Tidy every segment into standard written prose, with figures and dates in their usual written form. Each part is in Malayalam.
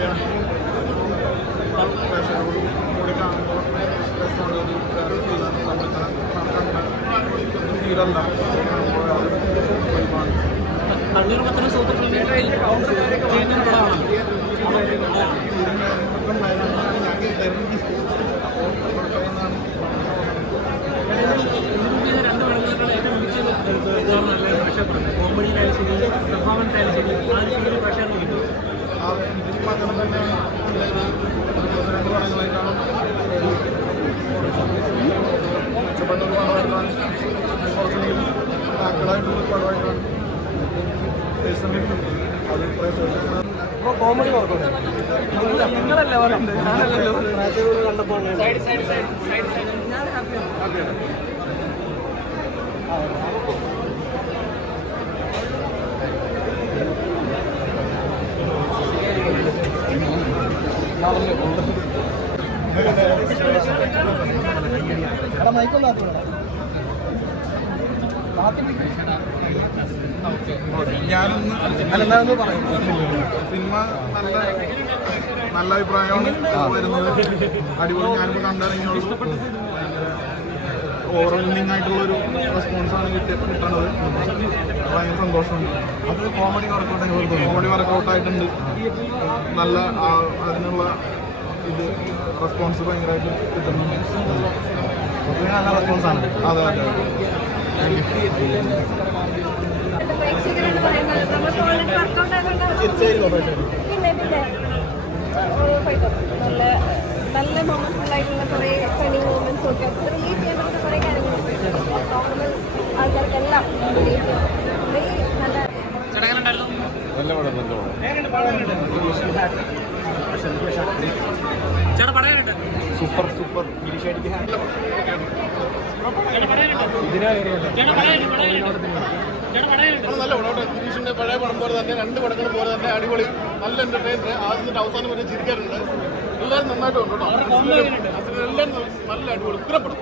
ഹാപ്പിയാണ്. പ്രേക്ഷകരോട് കൂടി കാണുമ്പോൾ രസമാണ്. ഒരു വേറെ ഫീലാണ്. നമ്മൾ ഫീലല്ല തണ്ണീർമത്തനം സൂപ്പർ ഫിലിമിന്റെ ചെയ്യുന്നൊരു പടമാണ്. രണ്ട് പടങ്ങളുടെ ഏറ്റവും മികച്ചത് ഇതാണ് നല്ല പ്രേക്ഷകപ്പെടുന്നത്. കോമഡിയിലായാലും ശരി, പെർഫോമൻസ് ആയാലും ശരി, ആ ഒരു ഫീലിൽ പ്രേക്ഷകർക്ക് കിട്ടും. അങ്ങനെ തന്നെ രണ്ട് പടങ്ങളായിട്ടാണ് മെച്ചപ്പെട്ടൊരു പടമായിട്ടാണ്, കുറച്ചെങ്കിലും ആക്കളായിട്ടുള്ള പടമായിട്ടാണ് പേഴ്സണലി അത് ഇപ്പോൾ കോമഡി നോക്കുന്നത് നിങ്ങളല്ലേ പറയുന്നത്, ഞാനല്ലല്ലോ കണ്ടപ്പോൾ ഞാനൊന്ന് പറയുന്നു. സിനിമ നല്ല അഭിപ്രായമാണ് വരുന്നത്. അടിപൊളി. ഞാനിപ്പോൾ കണ്ടിറങ്ങിയുള്ളൂ. ഭയങ്കര ഓവർവെൽമിംഗ് ആയിട്ടുള്ളൊരു റെസ്പോൺസാണ് കിട്ടുന്നത്. ഭയങ്കര സന്തോഷമുണ്ട്. അത് കോമഡി വർക്കൗട്ടായിട്ടുണ്ട്. നല്ല അതിനുള്ള ഇത് റെസ്പോൺസ് ഭയങ്കരമായിട്ട് കിട്ടുന്നുണ്ട്. നല്ല റെസ്പോൺസാണ്. അതെ അതെ താങ്ക് യു. നല്ല മൊമെന്റ്സ് ആയിട്ടുള്ള കുറേ ഫണി മൊമെന്റ്സ് ഒക്കെ റിലേറ്റ് ചെയ്യാൻ പറ്റുന്ന കുറേ കാര്യങ്ങളുണ്ട്. നോർമൽ ആൾക്കാർക്കെല്ലാം സൂപ്പർ സൂപ്പർ നല്ല പടം. ഗിരീഷിന്റെ പഴയ പടം പോലെ തന്നെ, രണ്ട് പടങ്ങൾ പോലെ തന്നെ അടിപൊളി. നല്ല എന്റർടൈനർ. ആദ്യം തൊട്ട് അവസാനം വരെ ചിരിക്കാറുണ്ട്. എല്ലാവരും നന്നായിട്ട് ഉണ്ട് കേട്ടോ. എല്ലാവരും നല്ല അടിപൊളി ഉഗ്രപ്പടം.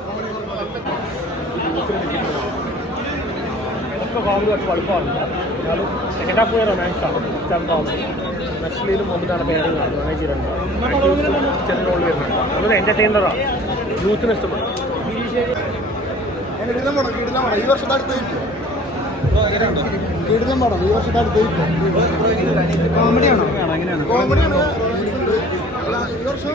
ഒക്കെ കോമഡി കുറച്ച് വലുപ്പമാണ്. എന്നാലും സെക്കൻഡ് ഹാഫ് റൊമാൻസാണ്. നസ്ലിയിലും മുമ്പിലാണ് പേര് മാനേജറുണ്ട്. ചെറിയ റോൾ വരുന്നുണ്ട്. അതുപോലെ എൻ്റർടൈനറാണ്. യൂത്തിന് ഇഷ്ടപ്പെടും. ഈ വർഷത്തെ അടുത്ത് കിടിലം പടം. ഈ വർഷത്തെ അടുത്ത് കോമഡിയാണ്. ഈ വർഷം